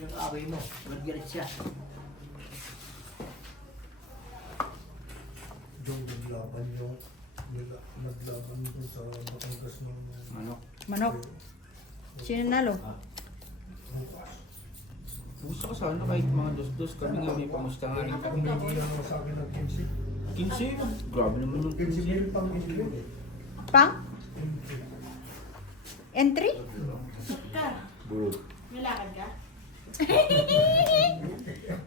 pinag-away mo. Magalit siya. Yung naglaban doon sa Batangas ng Manok. Sino nalo? Gusto ko sana kahit mga dos-dos kami nga may pamustahan rin kami. hindi lang sa akin ng 15. 15? Grabe naman yung 15 mil pang hindi. Pang? Entry? Ka, may lakad ka?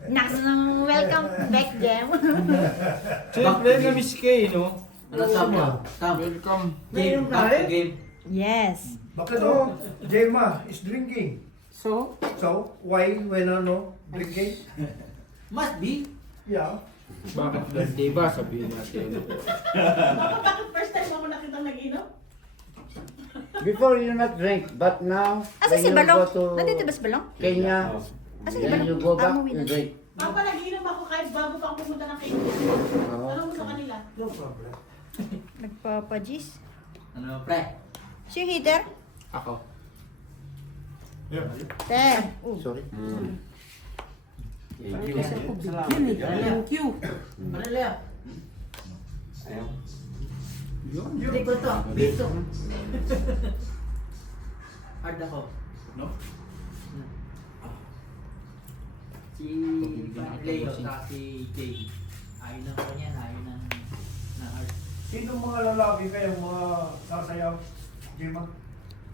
Next welcome back, Jem. Siyempre, na-miss kayo, no? Ano sabi mo? Tam. Welcome. Game. Back to game. Yes. Bakit no? Jema is drinking. So, So, why when drinking? Must be. Yeah. Bakit birthday ba? Sabihin natin. Bakit first time mo nakita nag-inom? before you not drink, but now, Asa si when you Balong? go to Nandito ba si Balong? Kenya, Asa si then Balong? you go back, Umuwi you na. drink. Papa, nag-inom ako kahit bago pa ako pumunta ng Kenya. Tanong mo sa kanila. No problem. Nagpapajis. Ano, pre? Si heater? Ako. Te. Oh. Sorry. Thank you. Ano, Leo? Yun. Hindi ko to. Bito. Hard ako. No? Si Leo at si Jay. Ayaw ng kanya, ayaw ng hard. Sino mga lalaki kayong mga sasayaw? Jema?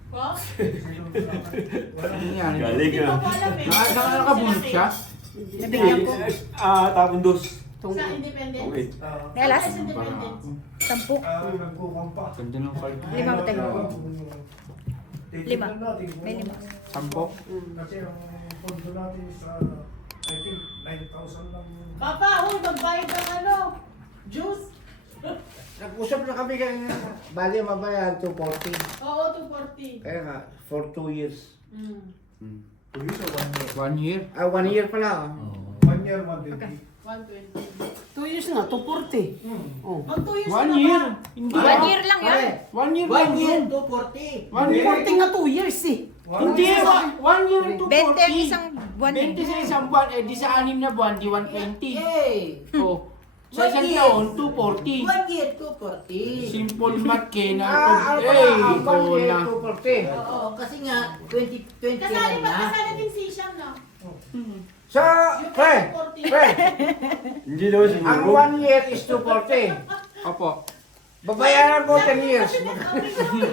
Po? Sino lalaki? Wala. Ano yan? Hindi ko po alam eh. Nakabunot siya? Nabigyan ko. Tapon dos. Sa independent? Okay. Nelas? Sa independent? Sampu. Nagkukumpa. Ganda ng card. Lima ba tayo? Lima. Titignan natin kung- May lima. 10. Kasi ang pondo natin sa, I think, 9,000 lang. Papa, uy, magbayad ng ano? Juice? Nag-usap na kami kanina. Bali, mabayan 240. Oo, 240. Kaya nga, for 2 years. Mm. Police or 1 year? 1 year. 1 year pala. 1 year, 120. 120. 2 years na, 240. Oh. Mag 2 years 1 na year. ba? Hindi. 1 year lang yan. 1 year 1 lang year, yun. 240. 1 year. 40 nga 2 years eh. Hindi. 1 year to 40. 20 ang isang buwan. 20 sa isang buwan. Eh, di sa 6 na buwan, di 120. Hey! Oh. Sa isang 1 year. taon, 240. 1 year, 240. Simple math kaya na. Ang Ikaw 1 year na. 240. Oo, kasi nga, 20 Kasali lang ba? na. Kasali din si Isham, no? So, Yung pre, 240. pre, Hindi daw ang siguro. 1 year is 240. Opo. Babayaran ko 10 years.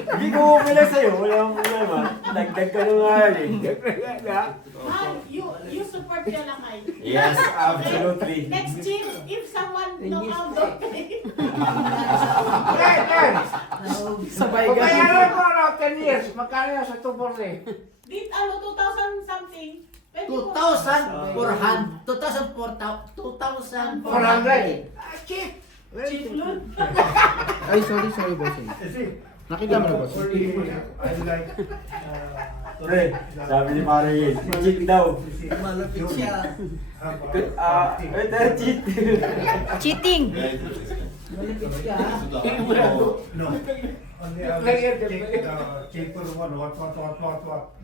Hindi ko pala sa'yo. Wala akong problema. Dagdag ka nung nga eh. Mahal, you support your lakay. Yes, absolutely. Next year, if someone knock out the Pre, pre, Sabay babayaran ko 10 years. Magkano yan sa 240? Dito, 2,000 something. 2,400. 400. Cheap. Cheap loan. Ay, sorry, bossing. Kasi, Nakita mo na ba? for me, I like, Pre, sabi ni Mario yun, cheat daw. Malapit siya. Cheat. Cheating. Malapit siya. No. Only I will take the cheaper one. What.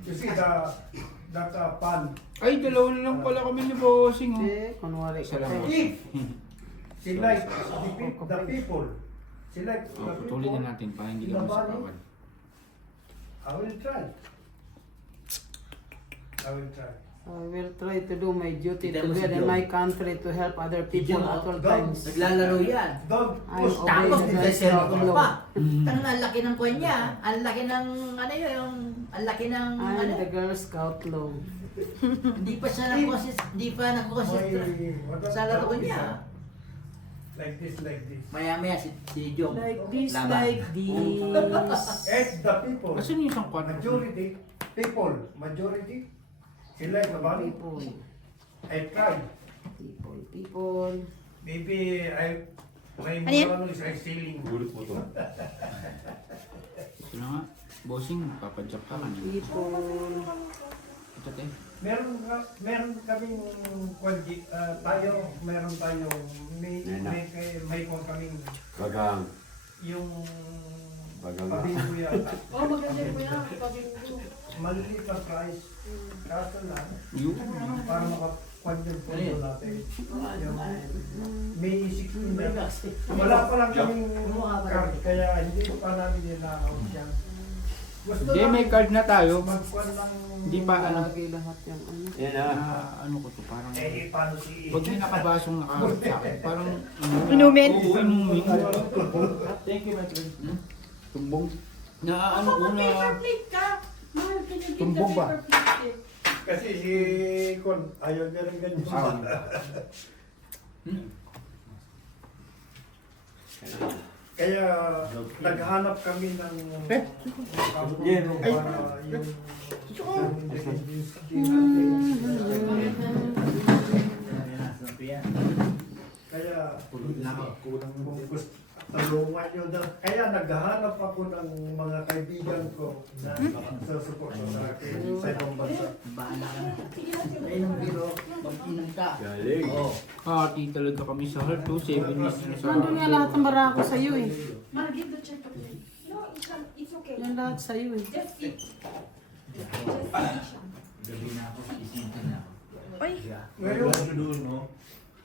You see that pan. Ay, dalawa na lang pala kami ni bossing. Oh. Eh, kunwari ka Salamat. pa. If she like the people, she like the Oh, putulin people, na natin para hindi kami sapawan. I will try. I will try. I will try to do my duty Hindi to mo si God in Joe. my country to help other people Joe, at all Joe. times. Naglalaro yan. Don't I'm push. obeying Tapos, the may voice cellphone of the mo Lord. pa. Tangan, ang laki ng kuwan niya. Ang laki ng, ano yun, ang laki ng, I'm ano, the Girl Scout Law. hindi pa siya nakukonsis, hindi pa nakukonsis. Sa laro ko niya. Like this. Maya-maya si Jong. Like this, Laban. like this. As the people, Asan yung isang kwarto? majority, she like the body. People, I try. people. Maybe my Ano yan? moral is I stealing. Gulot mo to. Ito na nga. Bossing, papadyak ka kanina. People. Ito te. Meron kaming meron tayong may kung kaming Bagang. yung Bagang. pabingo yata. Oh, maganda mo yan. Pabingo. maliliit na price. Kaso lang, Yun. para makakuha yung pondo natin. Yung May 16 na. Wala pa lang kaming card, kaya hindi pa namin nila-out yan. Gusto Hindi, may namin card na tayo. magkuhan ng... Hindi pa alam. Lagay lahat yung ano. Yan na. Ano ko to, parang... Eh, paano si... Huwag yung nakabasong nakaharap sa akin. Parang... Inumin? Oo, inumin. Thank you, my friend. Tumbong. Na ano ko na... Paper plate ka. Mahal ka yung Tumbong ba? paper plate eh. Kasi si Kon, ayaw niya rin ganyan. Kaya naghanap kami ng Yeah. para yung kaya kung gusto tulungan nyo daw. Kaya naghahanap ako ng mga kaibigan ko na susuporta sa akin sa ibang bansa. Bahala ka na. Ayun ang biro. Mag-inom ka. Galing. Oo. Hati talaga kami sa heart. 7 years na sa Nandun nga lahat ng barako sa'yo eh. Mahal, give the check to me. No, it's okay. Yan lahat sa'yo eh. Just eat. Gabi na ako. Isinta na ako. Ay, Ngayon,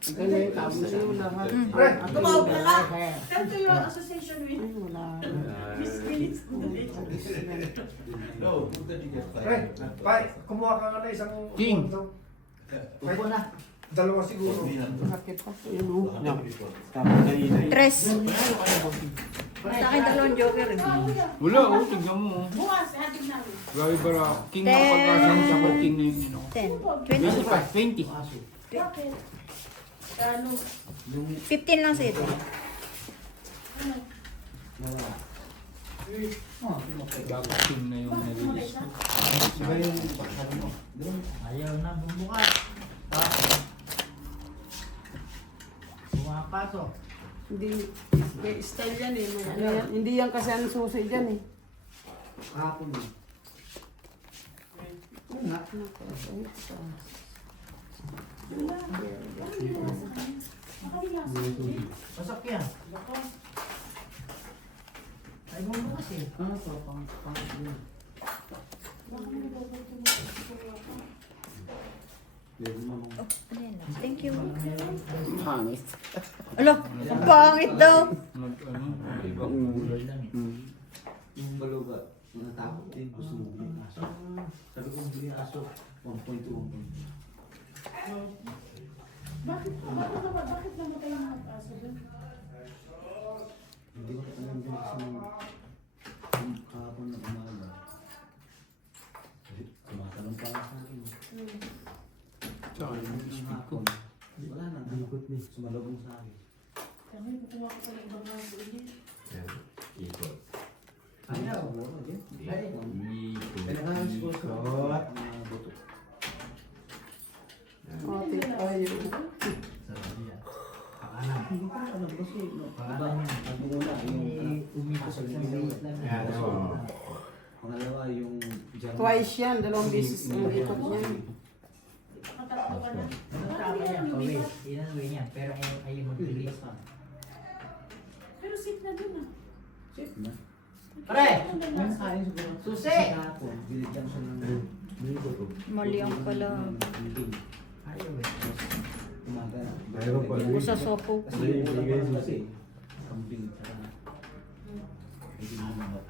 Ganyan, sa'yo lahat. Pre, Tumawag ka na. Come to your association with Ay, wala. Miss Phillips. pre, pai, kumuha ka nga na isang King. Upo na. Dalawa siguro. Bakit pa? Yun o. tres. Sa akin dalawang joker eh. Wala, oh. Tignan mo. oh. Bukas, hatid namin. Grabe bara. King na Ten. pagkasan sa ako. King na yun. Ano. 10, 20. 20. Aso. Bakit? Ano? 15 lang sa ito. Ano? Bago King na yung nalilis ko. Ayaw na bumukas. Pasok. Pumapasok. Hindi, may style yan eh. May ano yan. Hindi yan kasi ang susi dyan eh. Kahapon eh. Pasok yan. Ay, bumukas eh. Ano to? Pang yun. Ano yan? Thank you. Pangit. Alo, ang pangit daw. Ano. Ibang kulay lang eh. Yung baluga, natakot din. Gusto mo bili ng aso. Sabi ko bili ng aso. 1.2, 1.2. Bakit namatay ang mga aso doon? Hindi ko alam din kasi nung kahapon na umaga. Tumatalong pa ako sa akin. Tsaka yung speed ko. Wala na, nalikot ni. Sumalabong sa akin. Kami, kukuha ko pala ibang aso ulit. Ayaw, wala din. Ay, pinakahalas ko sa mga buto. Ate, ayaw. Sabi niya, pakanan. Hindi ko alam kasi pakanan niya. Pagmula, yung umikot sa liit lang. Pangalawa, yung Twice yan. Dalawang beses ang ikot niya. Matatakto ka na. Ano tama niya? Pawis. Yan ang way niya. Pero ayaw mag-release pa. Pero safe na doon ah. Pare! Safe Susi! Binigyan siya ng Mali ang pala. ayaw eh. Umaga na. Mayroon pa Yung sa sopo. Kasi yung ulam pa lang kasi. Kambing. Saka. Hindi mo naman.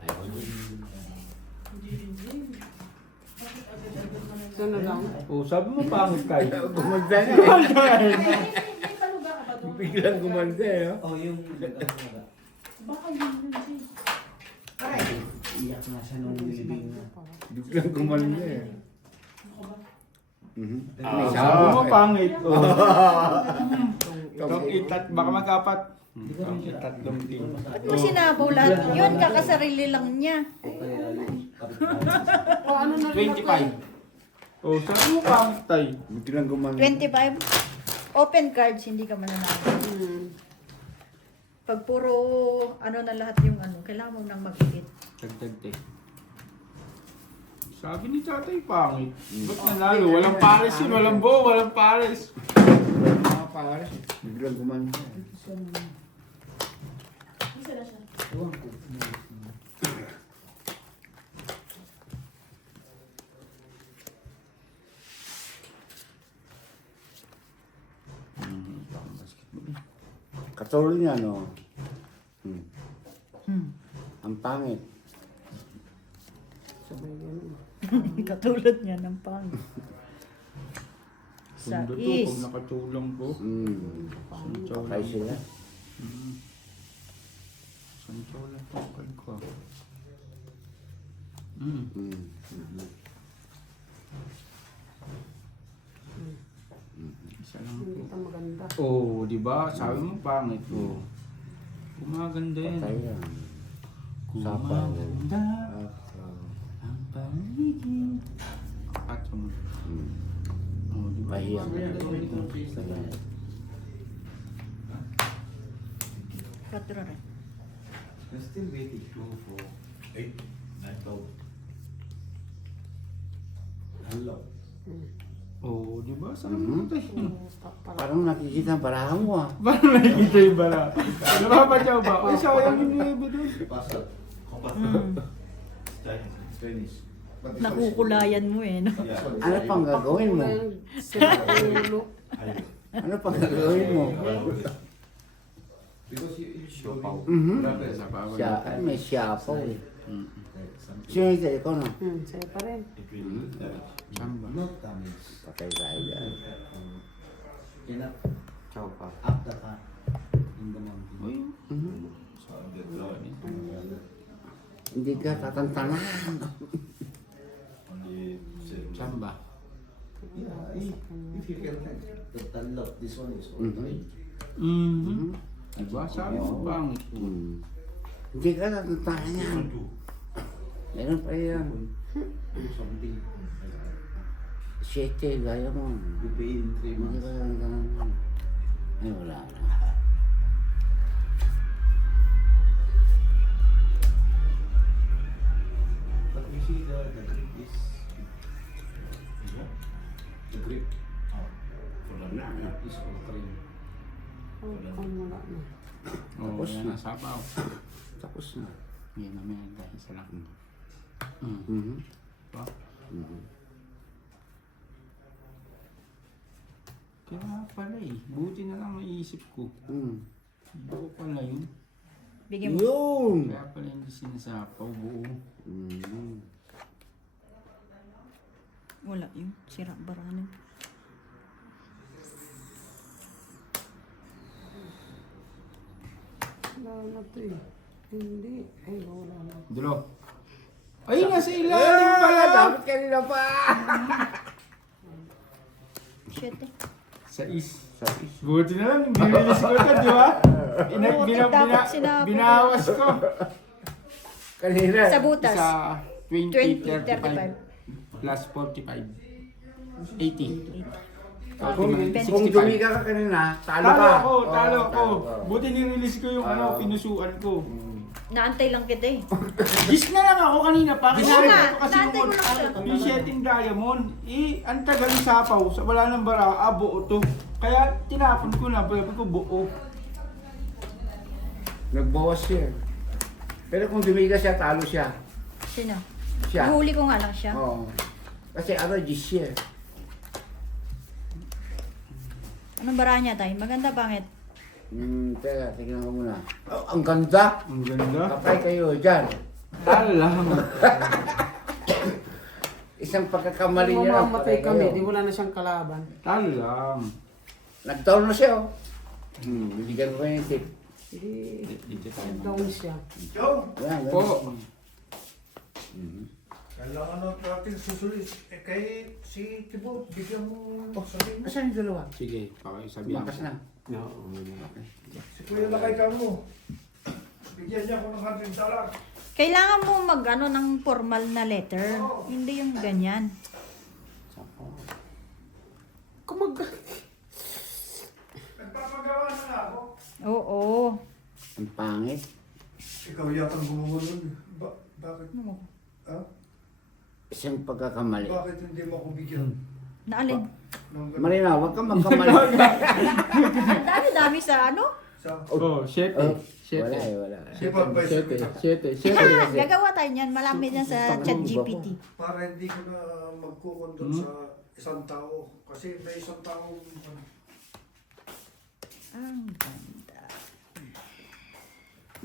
Bakit agad-agad na lang? Saan na lang? Oh, sabi mo pangit kayo. Gumanda na. May paluga ka ba doon? Biglang gumanda eh. Oh, yung nag-ano. Baka yun yun Jay. Pare! Iyak na siya nung nilibing na. Biglang gumanda eh. Ako ba? Sabi mo pangit. Oh. Itong itat, baka mag-apat. Itong tatlong team. Ba't mo sinabaw lahat yun? Kakasarili lang niya. Kaya yung O ano na rin ako eh. 25. Oh, sabi mo pangit tayo. Biglang gumanda. 25. Open cards, hindi ka mananalo. Pag puro ano na lahat yung ano, kailangan mo nang mag-edit. Dagdag take. Sabi ni tatay pangit. Ba't nanalo? Walang pares yun. Walang bo, walang pares. Mga pares. Biglang gumanda. Isa na siya. Katulad niya, no? Hmm. Ang pangit. Sabay ganun. Katulad niya ng pang. Sa Sundo to, is. pag nakatulong ko. Patay sila. Sancho lang tungkol ko. Isa lang Hindi po. ka maganda. Oh, di ba? Sabi mo pangit ko. Gumaganda yan. Patay yan. Sapaw. Gumaganda ang paligid. At yung... Oh, di ba? Mahiyang. Patro rin. I'm still waiting for 8, 9,000. Hello. Oh, di ba? Sabi mo tayo. Parang nakikita ang barahan mo ah. Paano nakikita yung bala? Napapatyaw ba? Ay, sayang yung libo doon. Pasta. Mm. Spanish. Nakukulayan mo eh, no? Yeah. Ano pang gagawin mo? Sira ulo. Ano pang gagawin mo? Because you show me. Mhm. Sa bawal. Siya, ay, may siyapaw eh. Sino yung ikaw na? Sa'yo pa rin. It will Samba. not damage. Patay tayo dyan. Cannot Ciao pa. up the car in the mountain. Uy. So on the ground. Hindi ka tatantanan. Only Samba. Yeah, if you can total lot, this one is all right. Mhm. Diba? Sabi mo pangit ko. Hindi ka tatantanan yan. Meron pa yan. Something. 7, gaya mo. You pay in 3 Hindi months. ka tatantanan. Ay, wala na. But you see the grip is what? The grip. Oh, for the grip is all cream. Kung wala na. Oh, Tapos yan na. ang sabaw. Tapos na. Yan na may dahil isa lang. Diba? Kaya pala eh. Buti na lang maiisip ko. Buo pala yun. Bigyan mo. Yun! Kaya pala hindi sinasapaw buo. Wala yung sira baranin. Wala na to eh. Hindi. Ay, wala na. Dulo. Ay, nasa ilalim pala! Dapat kanina pa! Shit eh. Sa is. Buti na lang, binilis ko ito, di ba? Oo, dapat sinabi. Binawas ko. Kanina. Sa butas. Sa 20, 20, 35 plus 45. 80. Kung Depende. dumiga ka kanina, talo Talo ka. ako, talo Oo, ako. talo. Buti nirelease ko yung pinusuan ko. Naantay lang kita eh. Gis na lang ako kanina pa. Oo Kasi nga, ito kasi naantay ko lang siya. yung setting diamond, ang tagal ng sapaw, sa wala ng bara, buo to. Kaya tinapon ko na, sabi ko buo. Nagbawas siya. Pero kung dumiga siya, talo siya. Sino? Siya. Nahuli ko nga lang siya. Oo. Kasi ano, Gis siya. Anong bara niya tayo? Maganda pangit. Teka, tignan ko muna. Oh, ang ganda! Ang ganda. Kapay kayo dyan. Talo lang. Isang pagkakamali Kung niya lang. mamamatay patay kami, kayo. di wala na siyang kalaban. Talo lang. Nag-down na siya, oh. Binigyan ko kayo yung tip. Hindi. Dito tayo. Down siya. Joe, Yan, Po. kailangan natin susulit. Eh, kay si Tibo, bigyan mo sabihin mo. Asan yung dalawa? Sige, pakisabihan Tumakas na. Si Kuya Lakay ka mo. Bigyan niya ako ng $100. Kailangan mo mag-ano ng formal na letter. Hindi yung ganyan. Kumag... Nagpapagawa na nga ako. Oo. Ang pangit. Ikaw yata ang gumawa nun. Bakit? Ano? Ha? Isang pagkakamali. Bakit hindi mo ako bigyan? Naalin? Marina, huwag kang magkamali. Ang dami-dami sa ano? Sa... Oh, 7. Oh, 7. wala eh, wala. Di ba, by 7. Gagawa tayo niyan. Malapit yan sa chat GPT. para hindi ko na magkukondot sa isang tao. Kasi may isang tao. Ang ganda.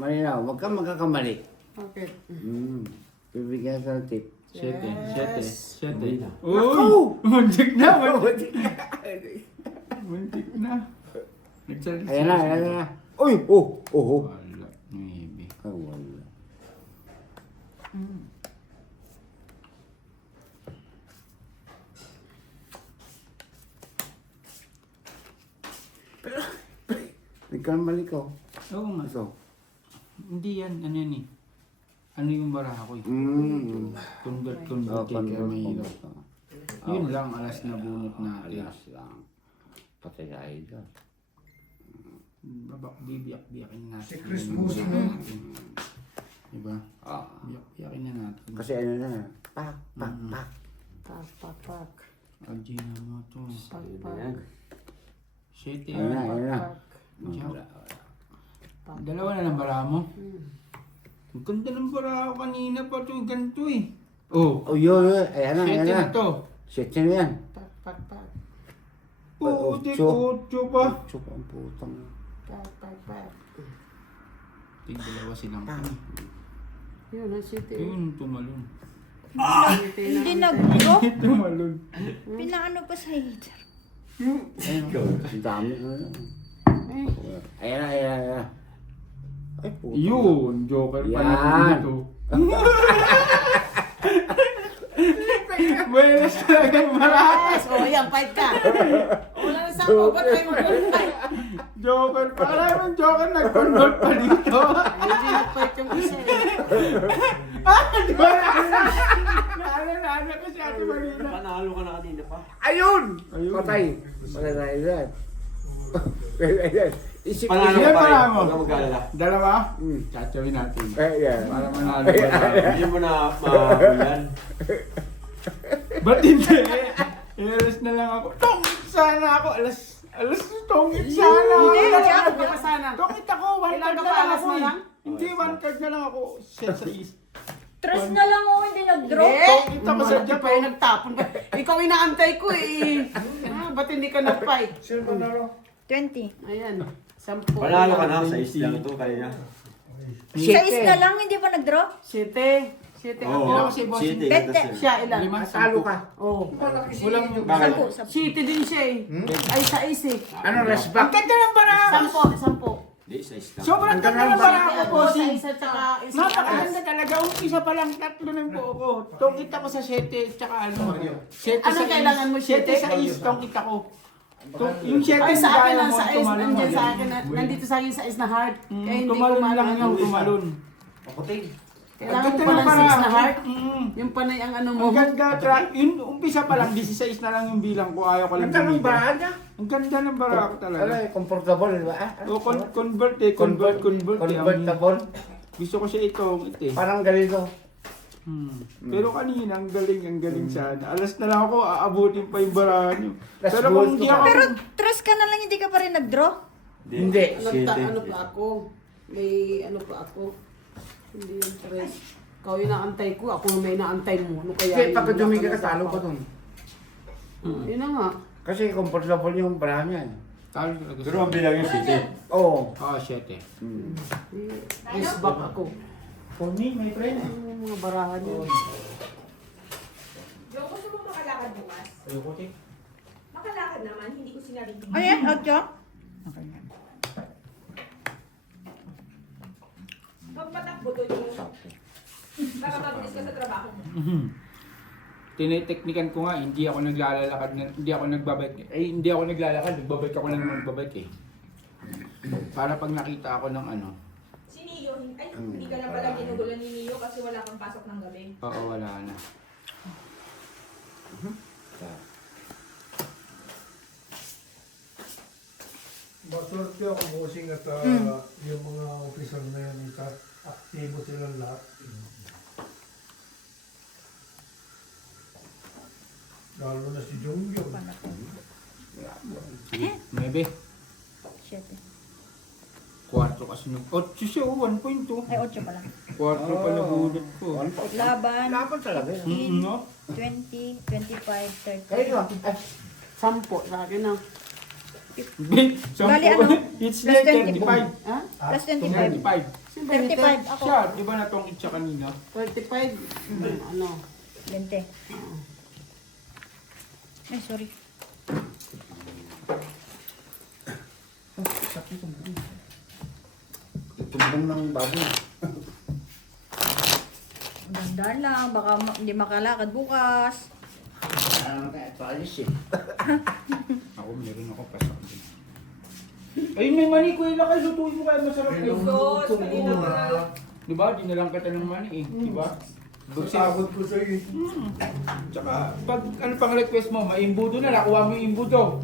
Malinaw, huwag kang magkakamali. Okay. Bibigyan sa tip. 7, 7, 7. Naku! Uy! Muntik na! Muntik na. Nagsalita. Ayan na. Uy! Oh. Wala. Maybe. Ay, wala. Nagkamali ko. Oo nga. Ito. Hindi yan. Ano yan eh. Ano yung baraha ko eh. Convert Oh, kaya mahirap. convert. Yun lang, alas na bunot natin. Alas lang. Patay ka idol. Bibiyak-biyakin natin. Si Chris Yung Busi baraha mo. natin. Diba? Ah. Biyak-biyakin na natin. Kasi ano na. Pak. Pak. Agina mo to. Pak. 7. Ayan na. Diyak. Dalawa na ng baraha mo? Ang ganda ng baraha ko kanina pa to. Ganito eh. Oh. Oh, yun. Ayan na. 7 na to. Set na yan. Pak. Puti, Ocho. 8 pa. Tsuk ang putang. Dalawa silang Yun, ang city. Yun, tumalon. Hindi nag-draw. Tumalon. Pinaano pa sa heater. Ang dami. Ayan na. Ay, putang. Yun, joker pa Yan. lang dito. Buenas talaga yung baraha. Yes! O, yan, fight ka. Wala na sa ako. Ba't kayo mag-fight? Joker pa. Alam mo, joker nag-convert pa dito. Hindi nag-fight yung isa eh. Naalala ko si Ate Marina. Panalo ka na kanina pa. Ayun! Ayun. Patay. Patay na yan. Ayan. Isip ko Panalo siya. ka pa rin. Panalo. Huwag ka mag-alala. Dalawa? Hmm. Chatsawin natin. Ayan. Para manalo ka na. Hindi mo na mahulan. Ba't hindi? Alas na lang ako. Tongit sana ako. Alas tongit sana ako. Hindi, ako ka sana. Tongit ako. One Kailan card ka na pa, lang alas ako mo eh. lang? Hindi, one card na lang ako. Set sa east. Tres na lang ako, hindi nag-draw. Tongit ako sa Hindi pa yung nagtapon ka. Ikaw inaantay ko eh. Ba't hindi ka nag-fight? Sino pa naro? 20. Ayan. 10. Panalo ka na sa isla ito kaya. Sa is na lang, hindi pa nag-draw. 7 Oo. ako. City. Bente. Siya ilan? 5, Talo ka. Oo. Walang Bakit? 10. City din siya eh. Ay, sa is eh. Ano, rest Ang back? ganda ng baraha. 10. Hindi, sa isla. Sobrang ganda ng baraha ko, Ako sa bossing. isa tsaka isa. Napakaganda talaga. Umpisa pa lang, 3 ng buo ko. Tongkit ako sa 7, tsaka ano. 7 Anong kailangan mo, 7 7? sa is, tongkit ako. Yung 7 Ay, sa akin na lang sa is. Nandiyan sa akin. Nandito sa akin sa is na heart. Kaya hindi ko Tumalon lang maano. yung tumalon. Kailangan mo pa ng 6 na heart. Mm. Yung panay ang ano mo. Ang ganda, yun, umpisa pa lang, 16 na lang yung bilang ko, ayaw ko lang Ang tanong gamitin. ba niya? Ang ganda ng bara ko talaga. Ano, comfortable ba? O, convert eh, convert eh. Convertible? Gusto ko siya itong ito eh. Parang ganito. Pero kanina, ang galing sana. Alas na lang ako, aabutin pa yung barahan nyo. Let's Pero go kung hindi to- ako... Pero tres ka na lang, hindi ka pa rin nag-draw. Hindi. Ano pa ako? May ano pa ako? Hindi yung tres. Ikaw yung naantay ko, ako may naantay mo. Ano kaya Kasi yung pagka dumigi ka, wala talo pa? ka dun. Yun na nga. Kasi comfortable yung bra niya. Talo talaga. Pero ang bilang yung city. Oo. Oo, 7. Is back ako. For me, my friend. Ano yung mga barahan yun? Yung gusto mo makalakad bukas? Ayoko, te. Makalakad naman, hindi ko sinabing. Ayan, 8. Magpatakbo doon yung... Baka mabilis ka sa trabaho mo. Tiniteknikan ko nga, hindi ako naglalakad, hindi ako nagbabike. Hindi ako naglalakad, nagbabike ako lang magbabike eh. Para pag nakita ako ng ano, Si Neo, hindi ka na pala ginugulan ni Neo kasi wala kang pasok ng gabi. oo, wala na. Maswerte ako bossing at yung mga officer na yan, aktibo silang lahat. Lalo na si Jongjong. 9. 7. Kwarto kasi nung... 8 siya, 1.2. Ay, 8 pala. Kwarto pa nabulot ko. Laban, Laban talaga. 15, No? 20, 25, 30. Kayo, 10 sa akin na. Bali, ano? It's Plus like 25. 25. Ha? Plus 25. 25. Sino ba nito? 35 ako. Siya, di ba natongkit siya kanina? 35. Ano? 20. Ay, sorry. Tumbong ng baboy. Dandan lang, baka hindi makalakad bukas. Ano kaya paalis eh. Ako, meron ako pasok din. Ayun, may mani ko yung lakay. Lutuin mo kaya masarap yun. Sos, kanina pa na. Di ba? Dinalang kita ng mani eh. Di ba? Sasagot ko sa iyo. Tsaka, pag ano pang request mo, maimbudo na, nakuha mo yung imbudo.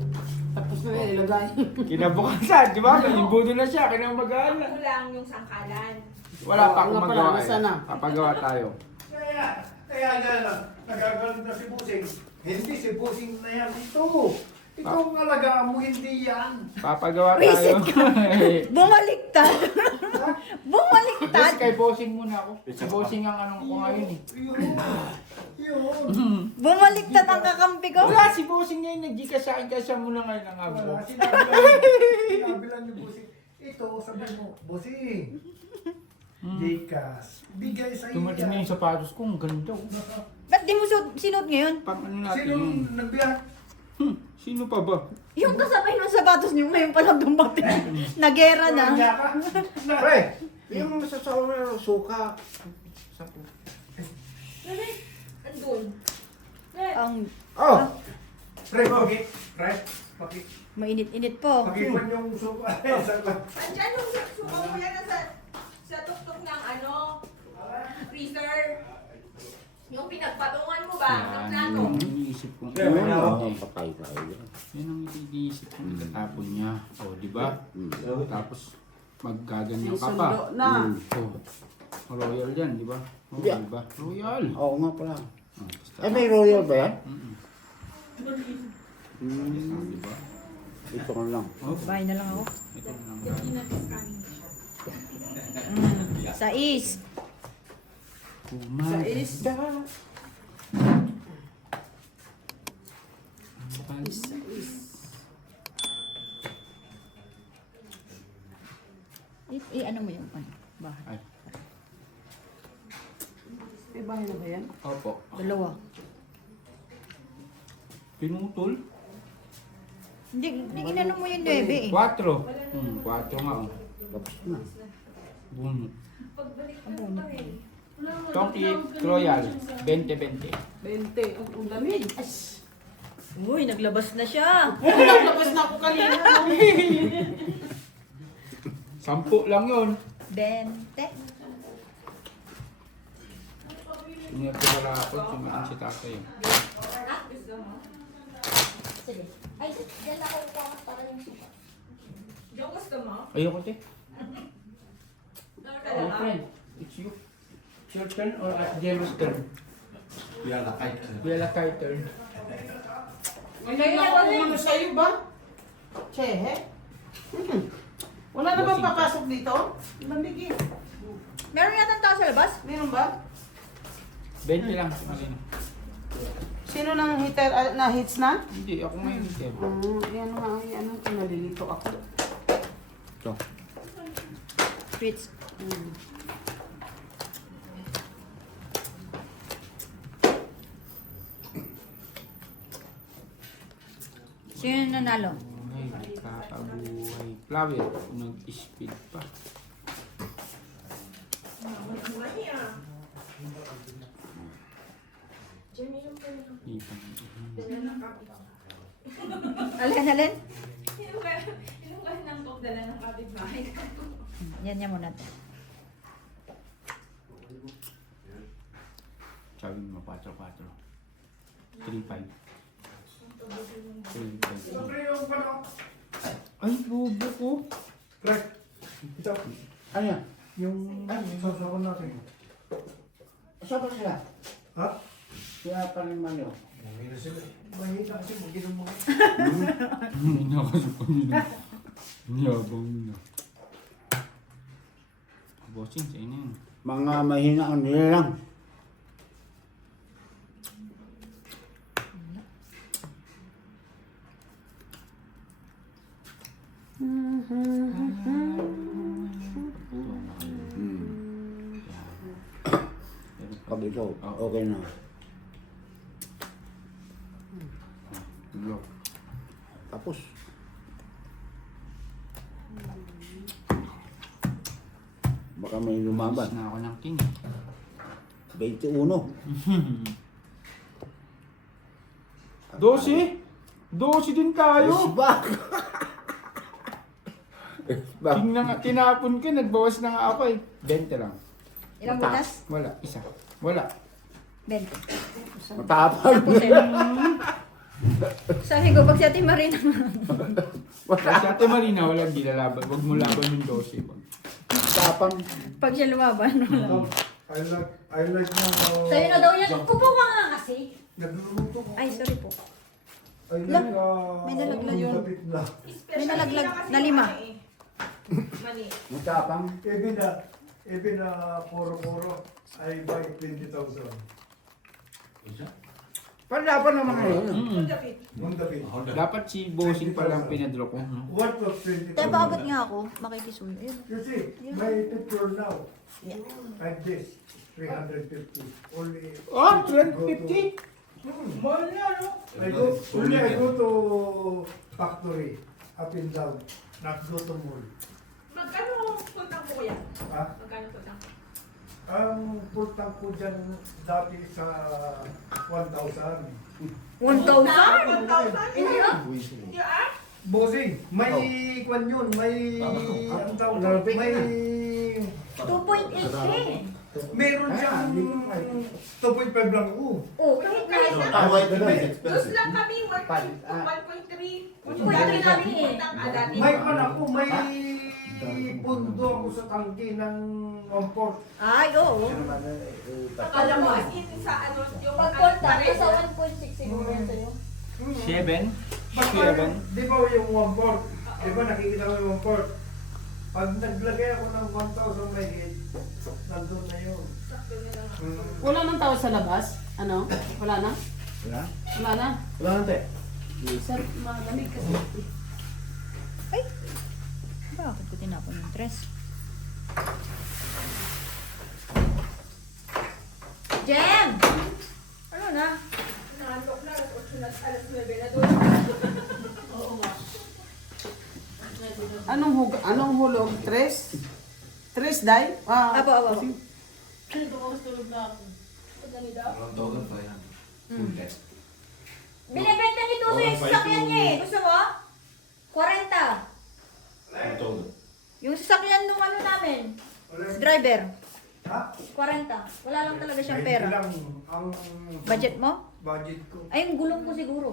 Tapos na ilagay. Kinabukasan, di ba? May imbudo na siya, kinamagahan na. Ano lang yung sangkalan. Wala pa akong Nga pala, magawa nasa na? eh. Papagawa tayo. Kaya nga lang, nagagalit na si Busing. Hindi si Busing na yan. Ito ang alagaan mo, hindi yan. Papagawa Reset tayo. Bumaliktad. Yes, Bumaliktad. kay bossing muna ako. Si bossing ang anong ko ngayon eh. Yun. Bumaliktad ang kakampi ko. Wala, si bossing ngayon nag-gika sa akin kasi siya muna ngayon ang abo. Wala, sinabi lang ni Busing. Ito, sabi mo, Busing. Jikas. Bigay sa iyo. Tumating na yung sapatos ko, ang ganda. Oh. Ba't di mo sinot ngayon? Pang ano natin Sinong yun? nagbiyak? Sino pa ba? Yung kasabay ng sapatos niyo, ngayon palang dumating. Nagera na. Pre, yung masasawa na ng suka. Sapo. Andun. Ang Oh! Pre, bakit? Pre, bakit? mainit-init po. Pakipan yung suka. Andyan yung suka mo yan sa tuktok ng ano, freezer. Yung pinagpatungan mo ba? Ng Yan, plato. yung iniisip ko. Yan, Yan oo, patay tayo. ang iniisip ko. Tatapon niya. O, di ba? Tapos, maggaganyan May ka pa. sundo na. O, royal yan, di ba? O, Yeah. di ba? Royal. Oo nga pala. O, basta. Eh, may royal ba yan? Mm-mm. Hmm. Di ba? Ito ko lang. O, Bahay na lang ako. ito na lang gano'n. Sais. Sais. Ano mo yung ano? Bahay. Ay, May bahay na ba yan? opo. Dalawa. Pinutol? Hindi, inano mo yung 9 eh. 4. 4 nga. Oh. Tapos na. Bunot. Pagbalik ka pa eh. Tongkit Royal. 20-20. 20. Ang lamig. Uy, naglabas na siya. Naglabas na ako kanina. 10 lang yun. 20. Hindi ko wala ako. Sumitin si tatay. Ah, gusto mo? Sige. Ay, dyan ako upangat para yung suka. Diyan gusto mo? Ayoko, te. Ano Oh, talaga? friend. It's you. It's your turn or Jero's turn? Kuya Lakay turn. Ngayon ako ano sa'yo ba? Chehe? Wala na bang papasok dito? Lamig eh. Meron yata tao sa labas? Meron ba? 20 lang. Malino. Sino nang hitter na hits na? Hindi, ako ngayon. Kev. Yan nga, ano, nalilito ako. Ito. Fritz. Sino nanalo? Ay, kakabuhay. Flower. Nag-speed pa. Mani ah. Jamie yung pala. Ipang. Dala ng kapit. Alin? Inom ka ng coke, dala ng kapitbahay. Yan yan muna. Sabi mo, 4-4. 3-5. 3-5. Pre, yung ano? Ay, bobo ko. Pre, ito. Ano yan? Yung sasawa natin. Saan ba sila? Ha? Kaya pa rin man yun. Mahina sila. Mahina kasi mag-inom mo. Hindi na kasi kanina. Yabang na. Bossing, sa inyo yun. Mga mahina ang nilalang. Ito, okay na. Look. Tapos. Baka may lumaban. Tapos na ako ng king. 21. 12? 12 din tayo. Yes, back. Yes, back. King na nga, tinapon ka, nagbawas na nga ako eh. 20 lang. Ilang butas? Wala, isa. Wala. 20. Matapang. Tapos eh. Sabi ko, pag si Ate Marina. Kasi Ate Marina, wala, di lalaban. Huwag mo laban yung 12. Matapang. Pag siya lumaban, wala. I like now. Sa'yo na daw yan. Kupo ka nga kasi. Nagluluto ko. Ay, sorry po. I Lang, like may nalaglag yun. kapit na. May nalaglag na 5. Mani. Matapang. Even na puro-puro, I buy 20,000. Panlaban naman ngayon. Yung David. Dapat si Bossing pa lang pinadro ko. No? What was 20,000? Tayo paabot nga ako. Makikisuyo. Ayun. You see, my picture now, like this, 350. Only. Oh, 250? Mahal niya, no? I go to factory, up and down, not go to mall. Magkano puntang po kuya? Ha? Magkano puntang? Ang pultang ko dyan dati sa 1,000. 1,000? 1,000? Hindi ah? Hindi ah? Bossing, may kwan yun, may ang tawag doon, may 2.8 meron siyang 2.5 lang ko. Oh, kahit na. Dos lang kami, 1.3. 1.3 namin eh. May kwan ako, may pundo ako sa tangke ng 1/4. Ay, oo. Akala mo as in sa ano, yung Pagpunta, pares. nasa 1.6 siguro yan sa'yo. 7? Di ba yung 1/4? Di ba nakikita mo yung 1/4? Pag naglagay ako ng 1,000 may hit, nandun na yun. Wala nang tao sa labas? Ano? Wala na? Wala? Wala na? Wala na, te. Sir, malamig kasi. Ay! Bakit ko tinapon yung tres? Jem! Ano na? Naantok na, alas 9 na doon. Oo nga. Anong hulog? Tres? Tres, Day? Apo, apo. Tulog na ako. Binibenta ni Tuso yung sasakyan niya eh. Gusto mo? 40. Yung sasakyan nung ano namin. Driver. Ha? 40. Wala lang talaga siyang pera. Lang ang Budget mo? budget ko. Ay, yung gulong ko siguro.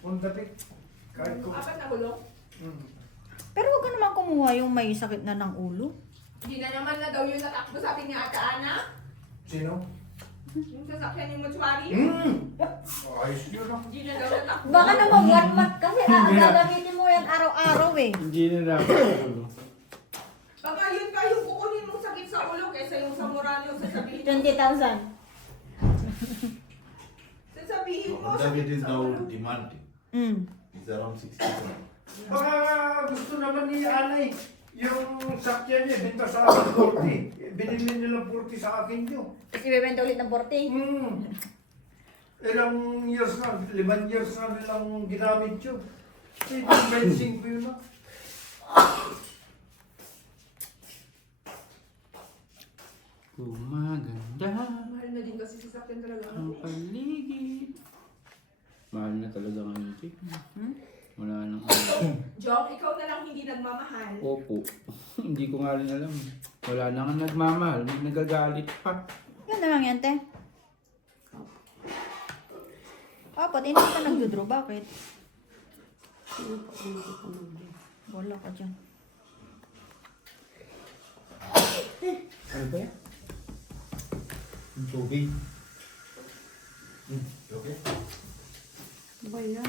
Kung dati, kahit ko. Apat na gulong? Pero wag ka naman kumuha yung may sakit na ng ulo. Hindi na naman na daw yung natakbo sabi ni Ate Ana. Sino? Yung sasakyan ni Mochwari. Ayos yun ah. Hindi na daw natakbo. Baka naman mat kasi gagamitin mo yan araw-araw eh. Hindi na dapat. Baka yun pa yung kukunin mong sakit sa ulo kaysa yung sa Murano sasabihin. 20,000. Sasabihin mo. David sakit is sa now ulo. demanding. It's around 60,000. Baka gusto naman ni Anay, yung sakyan niya, binta sa akin 40. Binili nila 40 sa akin yun. Tapos ibebenta ulit ng 40. Ilang years na, 5 years na nilang ginamit yun. Benching ko yun na. Gumaganda Mahal na din kasi sasakyan talaga. ang paligid. Mahal na talaga ngayon, Chick. Wala nang Jong, ikaw na lang hindi nagmamahal. Opo. Hindi ko nga rin alam. Wala na nga nagmamahal. May nagagalit pa. Yan na lang yan, te. Apat, hindi ka nagdodro. Bakit? Wala ka dyan. Ano ba yan? Yung tubig. Okay? Ba yan?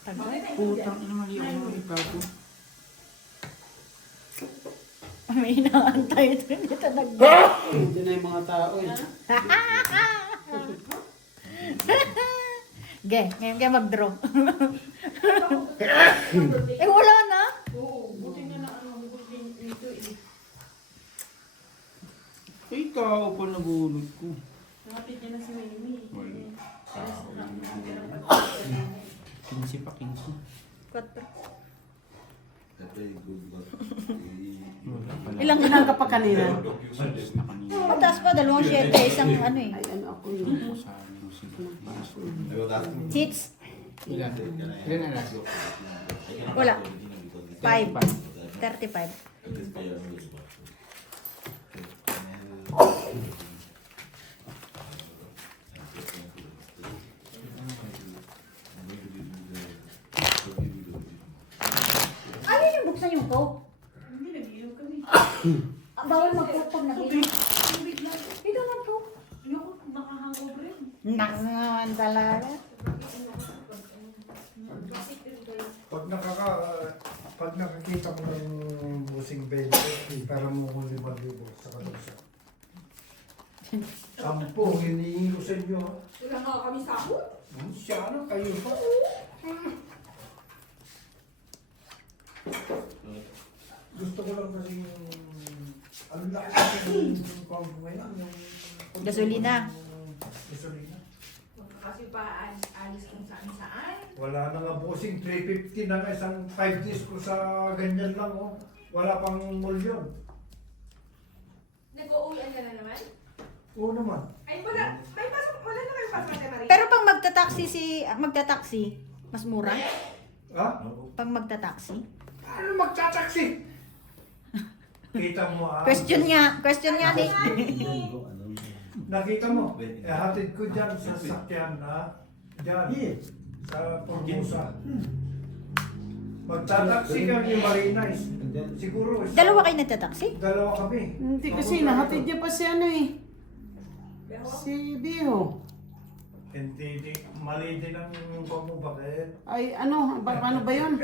Tagal. Putang ina, mali ako itago. May inaantay ito. Dito nag... Hindi na yung mga tao eh. Ge, ngayon kaya mag-draw. Eh, wala na. Oo, buti nga na ano, ito eh. Eh, tao pa nabulot ko. Nakapit niya na si Mimi. Wala. Kaya sa kanya. 15 pa, 15. 4. I play good but Wala pala. Ilang ka pa kanina? docu-series. Na kanina. Mataas pa, 2-7, isang ano eh. Ay, ano ako yun. Sa music. I was asking Hits, Ilan? Ilan na last? Wala. Because 5. 35. this guy I know is about Ano yung buksan yung coke? Hindi, nag-iinom kami. Bawal mag-coke pag nag-inom. Tubig lang. Ito nga coke. Ayoko, nakahangover rin. Nakangawan talaga. Pag nakakita ko ng busing 20, para mo kung 5,000 sa kalusa. 10, hinihingi ko sa inyo. Ha? Wala nga kami sahod. Siya ano, kayo pa. Gusto ko lang kasi yung... Ano na kasi yung kwampo ngayon? Yung... Gasolina. Gasolina. Kasi pa alis kung saan-saan. Wala na nga busing 350 na nga isang 5 days ko sa ganyan lang. Oh. Wala pang mall yun. Nag-uuwian ka na naman? Oo naman. Ay, wala. May pasok. Wala na kayo pasok na Maria. Pero pag magta-taxi, mas mura? Ha? Pag magta-taxi? Ano magtataksi? Kita mo ah. Question nga ni. Nakita mo, hatid ko dyan sa sakyan na dyan, sa Formosa. Magtataksi kami Marinais. Siguro, Dalawa kayo nagta-taxi? dalawa kami. Hindi kasi nahatid niya pa si ano eh. Si Biho. Hindi, mali din ang mo bakit? Ay ano, paano ba yun?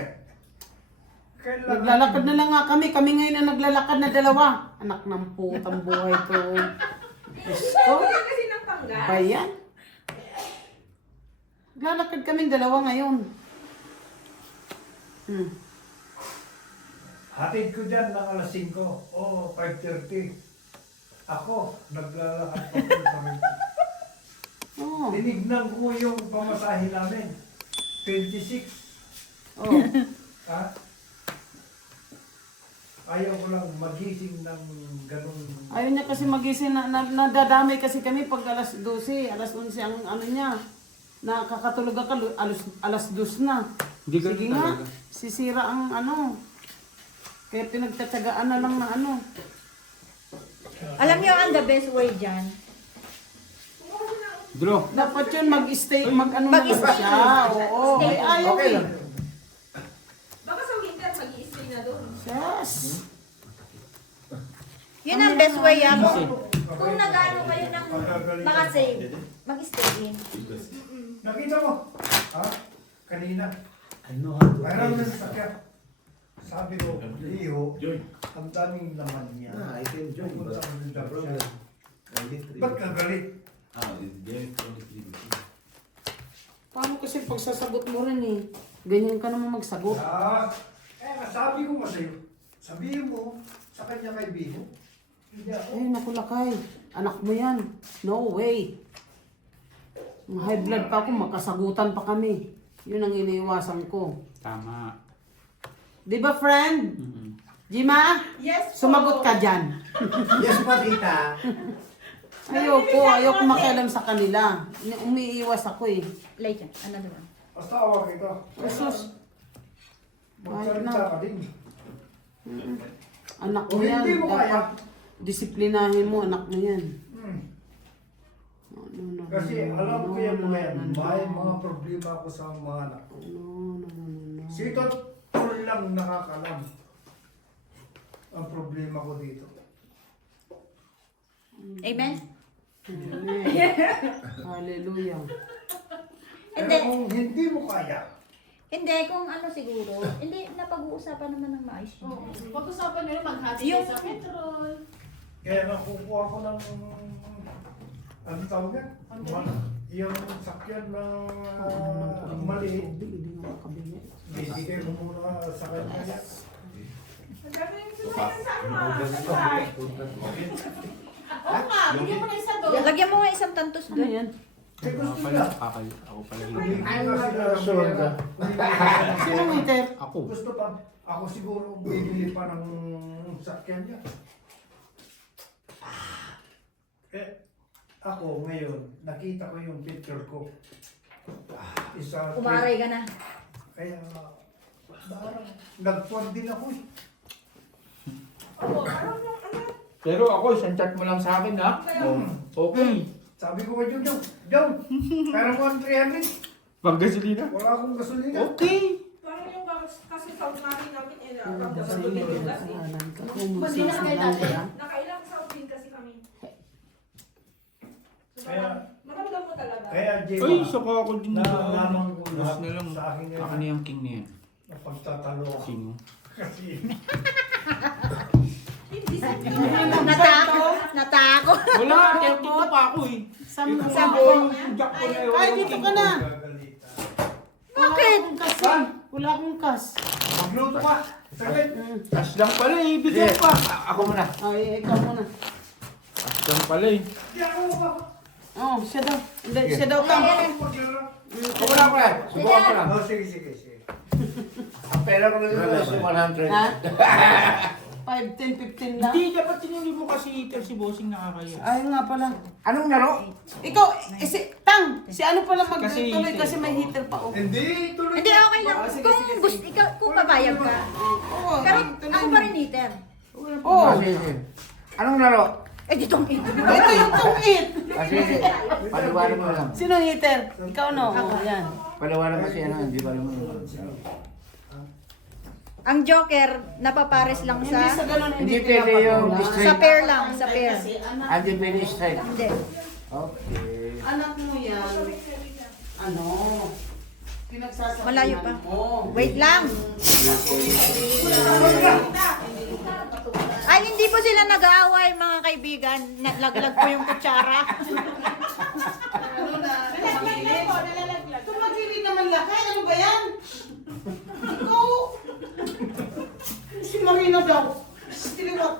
Kailangan, Naglalakad na lang nga kami. Kami ngayon na naglalakad na dalawa. Anak ng putang buhay ko. Diyos ko. Wala kasi ng panggas. Ba yan? Naglalakad kaming dalawa ngayon. hatid ko dyan ng alas 5 o 5:30. Ako, naglalakad pa po kami. Oo. Tinignan ko yung pamasahe namin. 26. Oh. Ha? Ayaw ko lang magising ng ganun. Ayaw niya kasi magising na nadadamay kasi kami pag alas 12, alas 11 ang ano niya. Nakakatulog ako alas 2 na. Hindi ganun Sige nga, talaga. sisira ang ano. Kaya pinagtatsagaan na lang na ano. Alam niyo ang the best way dyan? Bro, Dapat yun mag-stay, mag-ano na lang Mag-stay. siya. Oo, may ayaw Okay eh. lang. Baka sa winter mag-i-stay na doon. Yes. Yun ang best way yan. Kung nag-ano kayo ng Makasave. Mag-stay in. Nakita mo? Ha? Kanina. Ano? Mayroon na sa sakya. Sabi ko, Leo, Joy. ang daming laman niya. I can join, Pupunta but ko ng the problem, siya. I get Ba't ka galit? It's very strongly. Paano kasi pagsasagot mo rin eh. Ganyan ka naman magsagot. Sabi ko nga sa'yo, sabihin mo sa kanya kay Biho. Hindi ako. Ay, naku lakay. Anak mo yan. No way. High blood pa ako, makasagutan pa kami. Yun ang iniiwasan ko. tama. Di ba, friend? Mm-mm. Jima, Yes po. sumagot ka dyan. Yes po, tita. Ayoko makialam sa kanila. Umiiwas ako eh. Like yan. Another one. Basta awag ito. Jesus. Magsalita ka din. Anak mo Kung yan. hindi mo kaya, Dapat disiplinahin mo, anak mo yan. No. kasi alam ko yan mga yan, may mga problema ako sa mga anak ko. No. Si Tol lang nakakalam ang problema ko dito. Amen? Amen. Hallelujah. Pero Hindi. kung hindi mo kaya, Hindi, kung ano siguro. Hindi, napag-uusapan naman ng maayos yun. Oo. Pag-usapan nila maghati Yung- kayo sa petrol. kaya nakukuha ko ng ano tawag yan? Yung sakyan na maliit. Hindi nga makabili. Bibigay mo muna sa kanya. Ang dami yung sumayon sa ano, sa park. Oo nga, bigyan mo na isa doon. Lagyan mo nga isang tantos doon. yan? Ako pala, ako pala Hindi yun. ko kasi na Sinong heater? Ako. Gusto pa, ako siguro bibili pa ng sakyan niya. Ako ngayon, nakita ko yung picture ko. Isa, Umaray ka na. kaya, parang nagpuan din ako eh. Oo, parang yung ano. Pero ako, isang chat mo lang sa akin ha. Okay. Sabi ko kay John, pero 1,300. Pag gasolina. Wala akong gasolina. Okay. Parang yung kasi South Mari namin, naramdaman ko din yung gas eh. Hindi na kayo dati. Nakailang South din kasi kami. So, Kaya- maramdam mo talaga. Kaya, Jay, Ay, saka ako din na nila. lamang ko Mas lahat na lang. sa akin Ako ngayon. na yung king na yan. Napagtatalo ako. King. Kasi, Hindi sa Natakot. Wala, 32 pa ako eh. Sampo. Yung jack ko na yun. Ay, dito ka na. gagalitan. Bakit? Wala akong kas. Magluto ka. Saglit. Cash lang pala eh. Bigyan pa. Ako muna. Ay, ikaw muna. Cash lang pala eh. Di ako ba? Oh, siya daw. Hindi, siya daw tam. Maglaro. Ako muna, pre. Subukan ko lang. Oh, sige. Ang pera ko na dito is 100. Ha? 5, 10, 15 lang. Hindi, dapat sinuli mo kasi heater si Bossing nakakaya. Ay nga pala. Anong laro? Ikaw, si ano pala Kasi magtuloy heater. kasi may heater pa. Oh. Hindi, tuloy. Hindi, okay lang. Oh, sige, Kung sige, gusto, sige. ikaw, kung papayag ka. Oo, Pero tuloy ako mo. pa rin heater. Oo. Ah, sige. Anong laro? Eh, ditong ito. Ito yung tungit. Ah, sige. Paliwanag mo lang. Sino heater? Ikaw no? Oh, yan. Paliwanag kasi ano, hindi pa rin mo. Ang Joker, napapares lang Hindi sa... sa ganun, Hindi hindi pwede yung pinapagawa. straight. Sa pair lang, sa pair. Kasi anak, Hindi pwede straight. Hindi. Okay. anak mo yan, ano, pinagsasabihan Malayo pa. mo. Wait lang. Ay, hindi po sila nag-aaway, mga kaibigan. Naglaglag po yung kutsara. Ano na, Nalalaglag po, nalalaglag. tumagilid naman lakay, ano ba yan? Ikaw, si Marina daw, tiliwat.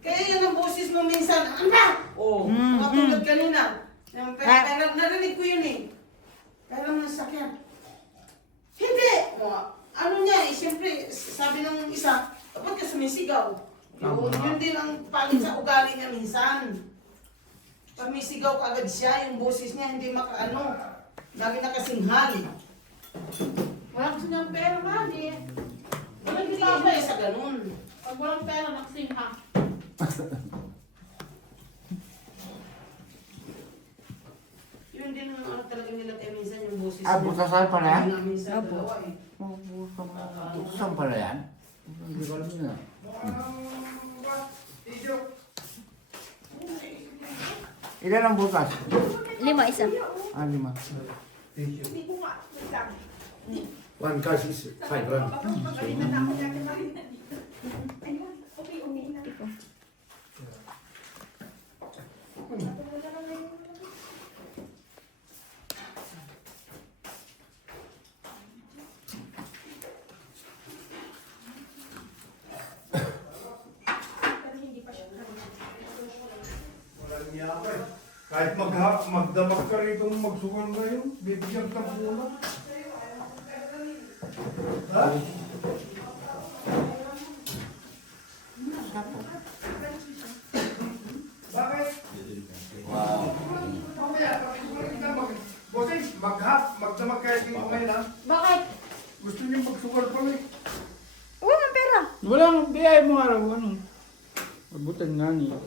Kaya yan ang boses mo minsan, ano ba? Oo, katulad kanina. Pero narinig ko yun eh. Pero ang sakyan. Hindi! Ano niya eh, siyempre, sabi ng isa, dapat ka sumisigaw. Yun din ang pangit sa ugali niya minsan. Sumisigaw kaagad siya, yung boses niya hindi makaano. Lagi nakasinghal. Wala kasi ng pera, mali. Walang hindi sa ganun. Pag walang pera, nakasingha. Yun din ang ano talaga nila kaya minsan yung boses Ah, butasan pala yan? Minsan dalawa eh. Saan pala yan? Hindi ko alam na. Ilan ang butas? 5, isa. Ah, 5. Hindi ko nga. Wait lang. One cash is 500. Pagkalitan na ako natin Marina dito. Ayun, okay, umiinan. Walang niya ka eh. Kahit magdamag ka rito magsukan ngayon, bibigyan ka muna. Ha? Bakit? Wow. Mamaya, pakisukan ka Bossing, magdamag kayo dito ngayon ha. Bakit? Gusto niyo magsukan pa eh. Oo, ang pera. Wala nang biyay mo araw, ano. Mabutan nga niya.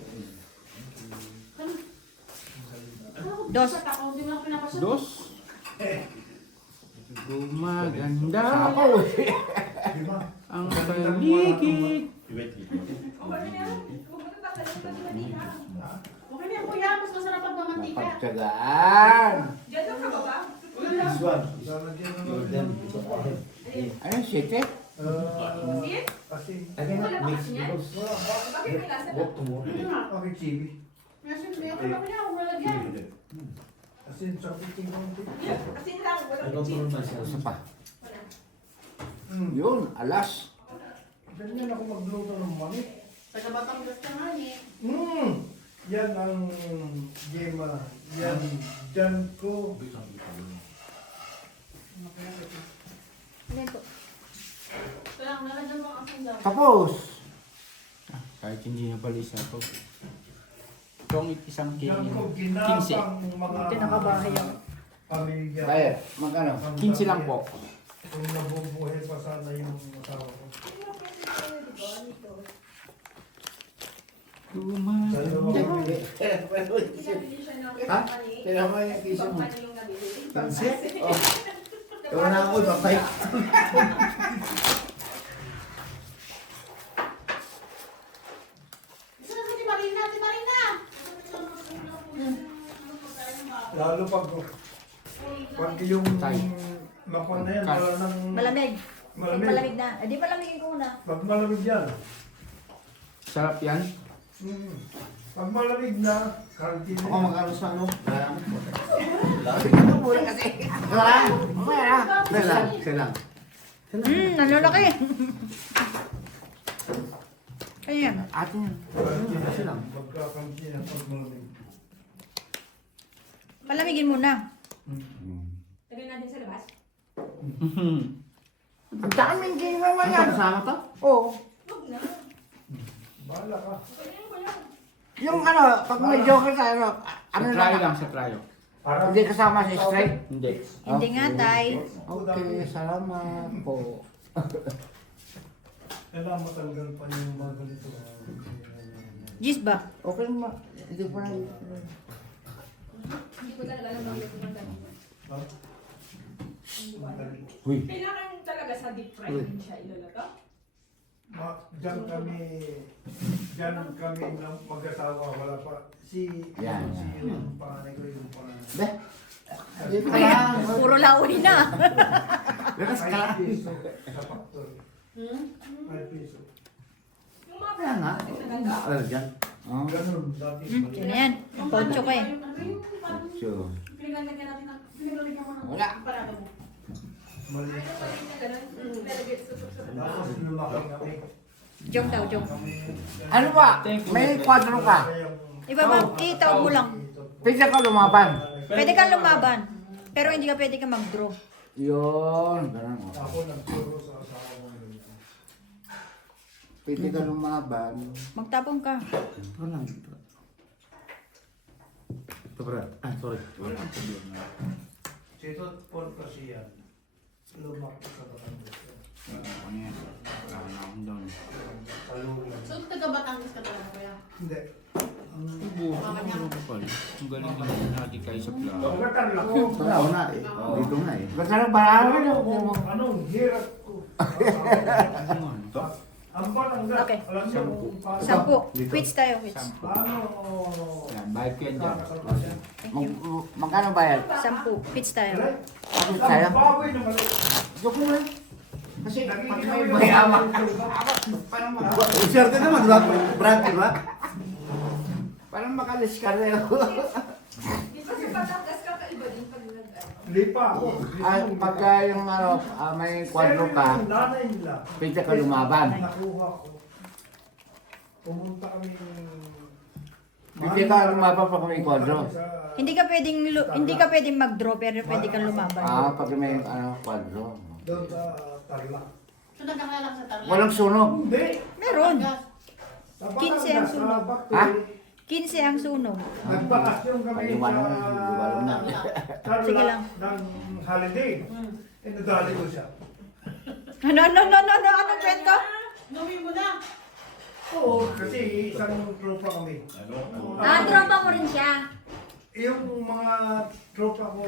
Dos. Ako, hindi mo ako pinapasok. Dos. Gumaganda Di ba? ang paligid. Okay na yan. Huwag mo na tatalitan kanina. Okay na yan, kuya. Mas masarap pag mamantika. Mapagtsagaan. Diyan ka ba ba? Lalagyan na lang. Ano, 7? Sit? Kasi, Wala ba kasi yan? wala. Bakit may lasa na? Bakit chibi? Kasi hindi ako lang niya, wala yan. Kasi sa piting konti. Kasi lang, wala chip. Isa pa. Wala. Yun, alas. Ganyan ako magluto ng mani. Taga Batangas ka nga eh. Yan ang Gemma. Yan, dyan ko. Ayan po. Kaya nalagyan mo ang asin daw. Tapos. Kahit hindi na pala isa to. Itong isang Dyan ko 15. ginapang mga Ito nakabahay ako. pamilya. Bayad. Magkano? 15 lang po. Kung nabubuhay pa sana yung asawa ko. Dalawang Pinabili siya ng Ha? company. Kailangan mo yung kisyo mo. Company yung nabili. Tansi? Oh. Ewan na ako, babay. Isa na sa Timarina, Timarina! lalo pag yung Tay. makuha na yan, Tay. wala nang Malamig. malamig. Malamig na. Eh, di malamigin ko na. Pag malamig yan, Sarap yan. pag malamig na, quarantine Ako na. magkano sa ano? Ito muna kasi. Wala. Wala. Wala. Sila. Nalalaki. Kaya yan. Atin yan. Quarantine Sila. na. Magka-quarantine na pag malamig. Malamigin muna. Lagyan natin sa labas. Ang daming game naman yan. Kasama to? Oo. Huwag na. Bahala ka. Ganyan ko lang. Yung ano, pag may joker tayo, ano Sa tryo lang? lang, sa tryo. Para Hindi kasama si strike? Hindi. Hindi nga, tay. Okay, salamat po. kailangan matanggal pa yung mga ganito. Gis ba? Okay naman. Hindi po na. Hindi ko talaga alam bakit kumanda. Ha? Uy. Kailangan talaga sa deep fry din siya ilalaga. Diyan kami ng mag-asawa, wala pa. Si Yan, si yan. yung panganay ko yung panganay. Be. Hindi pa Kaya, lang. puro lauri na. Lakas ka lang. 5 peso sa factory. 5 peso. Yung mga Kaya nga. Ano dyan? Oh. Ganun dati. Yan yan. Ang poncho ko eh. Sure. Pinagalagyan natin ng pinagalagyan mo ng Wala. parada mo. Mali. ano pa rin na gano'n. Lalagay sa susunod. Tapos lumaki kami. Joke daw, joke. Ano ba? May kwadro ka. Iba ba? Itaw mo lang. Pwede ka lumaban. Pwede kang lumaban. Pero hindi ka pwede ka mag-draw. Yun. Ganun. oh. Ako nagturo sa asawa ko ngayon. Pwede ka lumaban. Magtapong ka. Ito lang. Ito brad. Ah, sorry. Si Paul kasi yan. Lumaki sa Batangas. Ano yan? Wala na akong doon. Kalulan. So, taga Batangas ka talaga, kuya? Hindi. Buo, ano ko pala? Ang galing din natin kayo sa plano. Pagkatan lang ko. Wala na eh. Dito na eh. Ba't na barangay na? Anong hirap ko? Ang Batangas. Okay. Alam niyo kung paano. 10. Quits tayo, quits. Paano? Yan, bayad ko yan dyan. Thank you. Magkano bayad? 10. Quits tayo. Ano tayo? Baboy na mali. Joke mo lang. Kasi pag may Nagiging mayaman. Parang Swerte naman, di ba? Brad, di ba? Parang makalis ka rin ako. Kasi Batangas ka, kaiba din pag nag-ano. lipa ako. At pagka yung ano, may kwadro ka, Yung nanay nila. pwede ka lumaban. Nakuha ko. Pumunta kami Pwede ka lumaban pag may kwadro. Hindi ka pwedeng mag-draw pero pwede kang lumaban. Pag may ano, kwadro. doon sa Tarlac. So, nagkakala lang sa Tarlac. Walang sunog. Hindi. Meron. Sa 15 ang Batangas, sunog. sa factory, Ha? 15 ang sunog. Nagbakasyon kami Paliwanag mo, liwanag na. Sige lang. Tarlac ng holiday. Eh, nadali ko siya. Ano kwento? Gawin mo na. Oo, kasi isang tropa kami. Tropa mo rin siya. Yung mga tropa ko,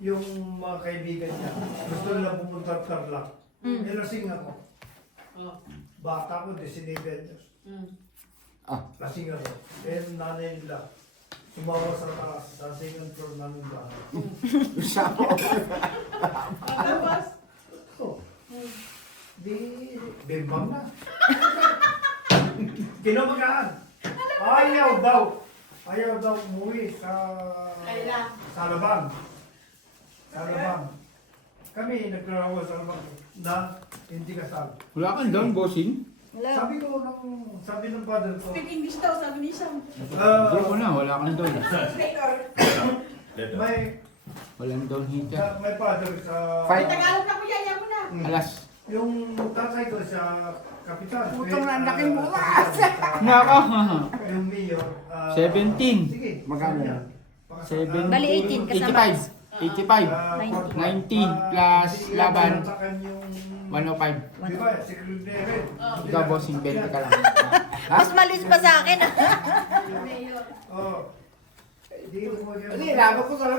yung mga kaibigan niya, gusto nila pumunta sa Tarlac. Eh, lasing ako. Oh. Bata ko, 19 years. Lasing ako. Eh, nanay nila, sumawa sa taas, sa second floor namin bahay. Tapos, Oh. Di, bimbang na. Kinamagaan. Ayaw daw umuwi Kailan? sa Alabang. Sa Alabang. Kami nagkarawa sa Alabang na hindi kasal. Wala kang doon, bossing? Hello. Sabi ng father ko, Speak English daw, sabi ni Sam. Hindi ko na, wala kang doon. Translator. Walang doon hita. may father sa... Fight. Tagalog na kuya, yan mo na. Alas. Yung tatay ko sa kapitan. Putang na, ang laking bukas! Nako. Yung mayor. 17. Sige. Magkano? 7. Bali, 18 kasama. 85. 90 plus laban. 105. Di ba? Secretary. Ikaw, bossing 20 ka lang. Mas malis pa sa akin. Oh. Hindi ko Hindi, laban ko talaga.